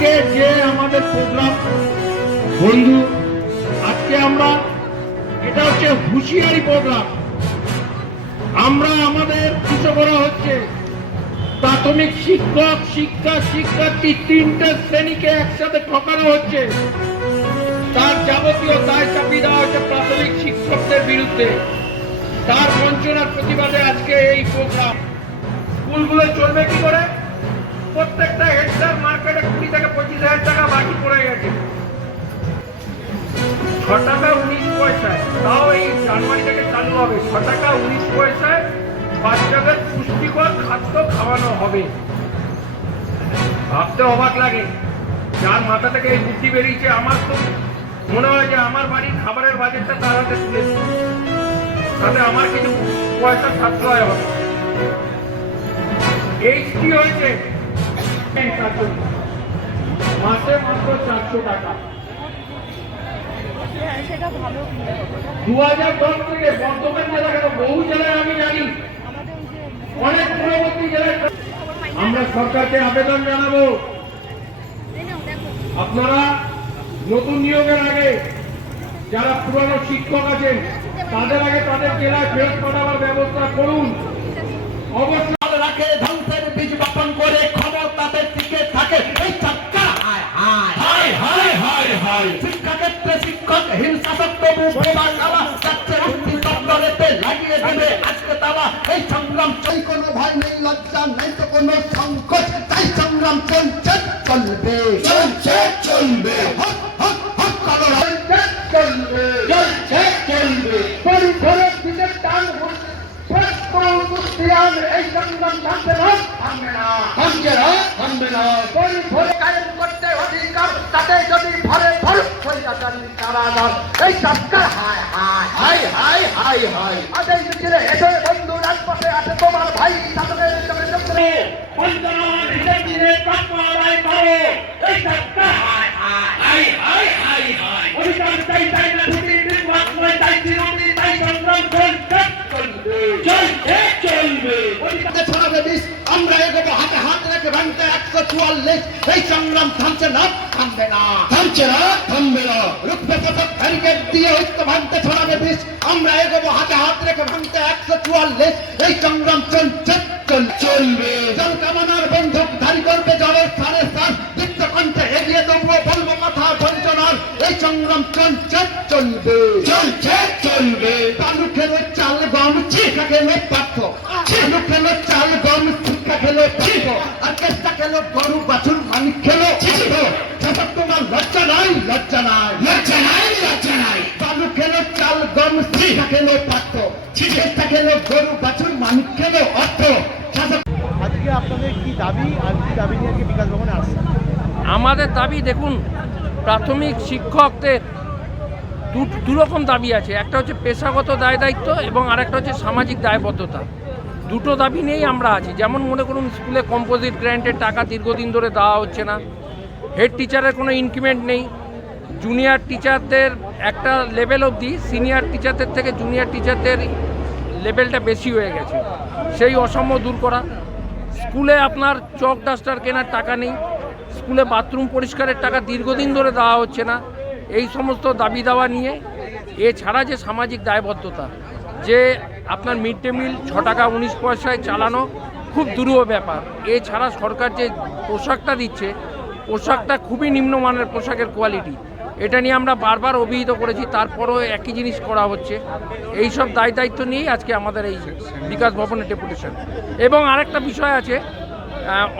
আজকে যে আমাদের প্রোগ্রাম বন্ধু, আজকে আমরা, এটা হচ্ছে হুঁশিয়ারি প্রোগ্রাম আমরা আমাদের কিছু করা হচ্ছে। প্রাথমিক শিক্ষক, শিক্ষা, শিক্ষার্থী তিনটে শ্রেণীকে একসাথে ঠকানো হচ্ছে। তার যাবতীয় দায় চাপিয়ে দেওয়া হচ্ছে প্রাথমিক শিক্ষকদের বিরুদ্ধে। তার বঞ্চনার প্রতিবাদে আজকে এই প্রোগ্রাম স্কুলগুলো চলবে কি করে? প্রত্যেকটা হেডস্যার মার্কেটে ছ উনিশ পয়সায়। তাও এই জানুয়ারি থেকে চালু হবে। ছ টাকা উনিশ পয়সায় বাচ্চাদের পুষ্টিকর খাদ্য খাওয়ানো হবে। ভাবতে অবাক লাগে। যার মাথা থেকে এই বুদ্ধি বেরিয়েছে আমার তো মনে হয় যে আমার বাড়ির খাবারের বাজেটটা তার হাতে তুলে। তাতে আমার কিছু পয়সা সাশ্রয় হবে। এইচডি হয়েছে? মাসে মাত্র চারশো টাকা। হ্যাঁ, দু হাজার দশ থেকে বর্তমান জেলা কেন বহু জেলায় আমি জানি অনেক পূর্ববর্তী জেলায় আমরা সরকারকে আবেদন জানাব আপনারা নতুন নিয়োগের আগে যারা পুরনো শিক্ষক আছেন তাদের আগে তাদের জেলায় ফেরত পাঠাবার ব্যবস্থা করুন অবশ্যই রাখে ধ্বংসের বীজ বপন করে শিক্ষক হিংসাত্মক তবু বোমা খাওয়া যাচ্ছে উঠতি দপ্তরেতে লাগিয়ে দেবে আজকে তারা এই সংগ্রাম চাই কোনো ভয় নেই লজ্জা নেই তো কোনো সংকোচ। তাই সংগ্রাম চলছে চলবে। চলছে চলবে। হক হক হক চলবে। চলছে চলবে। পরিসরের দিকে টান হচ্ছে এই সংগ্রাম না থামবে না। থামবে না। পরিসরে কায়েম করতে অধিকার তাতে যদি ভরে ভরুক স্বৈরাচারী কারাগার। এই সরকার হায় হায় হায়। হায় হায় হায় আজ এই মিছিলে এসে বন্ধু রাজপথে আছে তোমার ভাই সাধনের চুয়াল্লিশ এই সংগ্রাম থামছে না থামবে না। থামছে না থামবে না। রুখবে শতক ব্যারিকেড দিয়ে ঐক্য ভাঙতে ছড়াবে বিষ। আমরা এগোবো হাতে হাত রেখে ভাঙতে একশো চুয়াল্লিশ। এই সংগ্রাম চলছে চলবে। জল কামানার বন্ধুক ধারি করবে জলের সাড়ে সাত দীপ্ত কণ্ঠে এগিয়ে দেবো বলব কথা বঞ্চনার। এই সংগ্রাম চলছে চলবে। চলছে চলবে। বালু খেলো চাল গম শিক্ষা খেলো পাঠ্য বালু খেলো চাল গম চাল গম শিক্ষা খেলো পাঠ্য গরু বাছুর মানিক খেলো অর্থ। আজকে আপনাদের কি দাবি? আর কি দাবি নিয়ে আজকে বিকাশ ভবনে আসছেন? আমাদের দাবি দেখুন প্রাথমিক শিক্ষকদের দু দুরকম দাবি আছে। একটা হচ্ছে পেশাগত দায় দায়িত্ব এবং আরেকটা হচ্ছে সামাজিক দায়বদ্ধতা। দুটো দাবি নিয়েই আমরা আছি। যেমন মনে করুন স্কুলে কম্পোজিট গ্র্যান্টের টাকা দীর্ঘদিন ধরে দেওয়া হচ্ছে না। হেড টিচারের কোনো ইনক্রিমেন্ট নেই। জুনিয়র টিচারদের একটা লেভেল অবধি সিনিয়র টিচারদের থেকে জুনিয়র টিচারদের লেভেলটা বেশি হয়ে গেছে। সেই অসাম্য দূর করা। স্কুলে আপনার চক ডাস্টার কেনার টাকা নেই। স্কুলে বাথরুম পরিষ্কারের টাকা দীর্ঘদিন ধরে দেওয়া হচ্ছে না। এই সমস্ত দাবি দাওয়া নিয়ে এছাড়া যে সামাজিক দায়বদ্ধতা, যে আপনার মিড ডে মিল ছ টাকা উনিশ পয়সায় চালানো খুব দুরূহ ব্যাপার। এছাড়া সরকার যে পোশাকটা দিচ্ছে, পোশাকটা খুবই নিম্নমানের পোশাকের কোয়ালিটি এটা নিয়ে আমরা বারবার অভিহিত করেছি, তারপরও একই জিনিস করা হচ্ছে। এই সব দায় দায়িত্ব নিয়েই আজকে আমাদের এই বিকাশ ভবনের ডেপুটেশন। এবং আরেকটা বিষয় আছে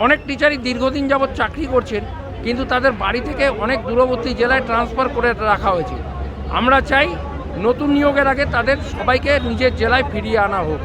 অনেক টিচারই দীর্ঘদিন যাবৎ চাকরি করছেন, কিন্তু তাদের বাড়ি থেকে অনেক দূরবর্তী জেলায় ট্রান্সফার করে রাখা হয়েছে। আমরা চাই নতুন নিয়োগের আগে তাদের সবাইকে নিজের জেলায় ফিরিয়ে আনা হোক।